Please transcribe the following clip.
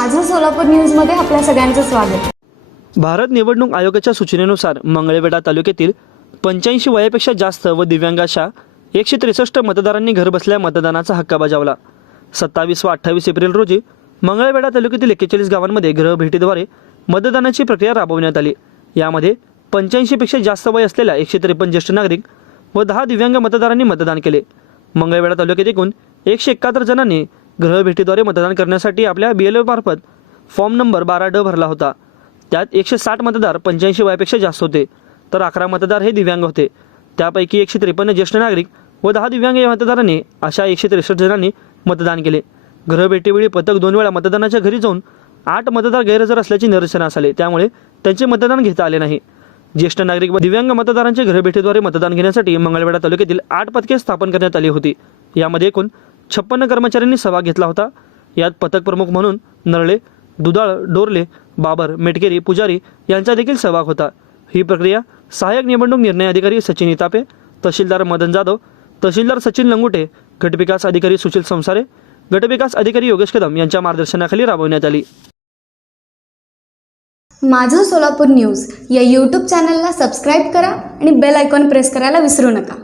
माझं सोलापूर न्यूजमध्ये आपल्या सगळ्यांचं स्वागत. भारत निवडणूक आयोगाच्या सूचनेनुसार मंगळवेढा तालुक्यातील पंच्याऐंशी वयापेक्षा जास्त व दिव्यांग अशा एकशे त्रेसष्ट मतदारांनी घरबसल्या मतदानाचा हक्क बजावला. सत्तावीस व अठ्ठावीस एप्रिल रोजी मंगळवेढा तालुक्यातील एक्केचाळीस गावांमध्ये गृहभेटीद्वारे मतदानाची प्रक्रिया राबवण्यात आली. यामध्ये पंच्याऐंशीपेक्षा जास्त वय असलेल्या एकशे त्रेपन्न ज्येष्ठ नागरिक व दहा दिव्यांग मतदारांनी मतदान केले. मंगळवेढा तालुक्यात एकूण एकशे एकाहत्तर जणांनी ग्रहभेटीद्वारे मतदान करण्यासाठी आपल्या बी एल एमार्फत फॉर्म नंबर बारा ड भरला होता. त्यात एकशे साठ मतदार पंच्याऐंशी वयापेक्षा जास्त होते. तर अकरा मतदार हे दिव्यांग होते. त्यापैकी एकशे त्रेपन्न ज्येष्ठ नागरिक व दहा दिव्यांग या मतदारांनी अशा एकशे त्रेसष्ट जणांनी मतदान केले. ग्रहभेटीवेळी पथक दोन वेळा मतदानाच्या घरी जाऊन आठ मतदार गैरहजर असल्याचे निदर्शनास आले. त्यामुळे त्यांचे मतदान घेता आले नाही. ज्येष्ठ नागरिक व दिव्यांग मतदारांच्या घरभेटीद्वारे मतदान घेण्यासाठी मंगळवेढा तालुक्यातील आठ पथके स्थापन करण्यात आली होती. यामध्ये एकूण छप्पन्न कर्मचाऱ्यांनी सहभाग घेतला होता. यात पथक प्रमुख म्हणून नरळे दुधाळ डोरले बाबर मेटकेरी पुजारी यांचा देखील सहभाग होता. ही प्रक्रिया सहाय्यक निवडणूक निर्णय अधिकारी सचिन इतापे तहसीलदार मदन जाधव तहसीलदार सचिन लंगुटे गटविकास अधिकारी सुशील संसारे गटविकास अधिकारी योगेश कदम यांच्या मार्गदर्शनाखाली राबवण्यात आली. माझं सोलापूर न्यूज या यूट्यूब चॅनलला सबस्क्राईब करा आणि बेल आयकॉन प्रेस करायला विसरू नका.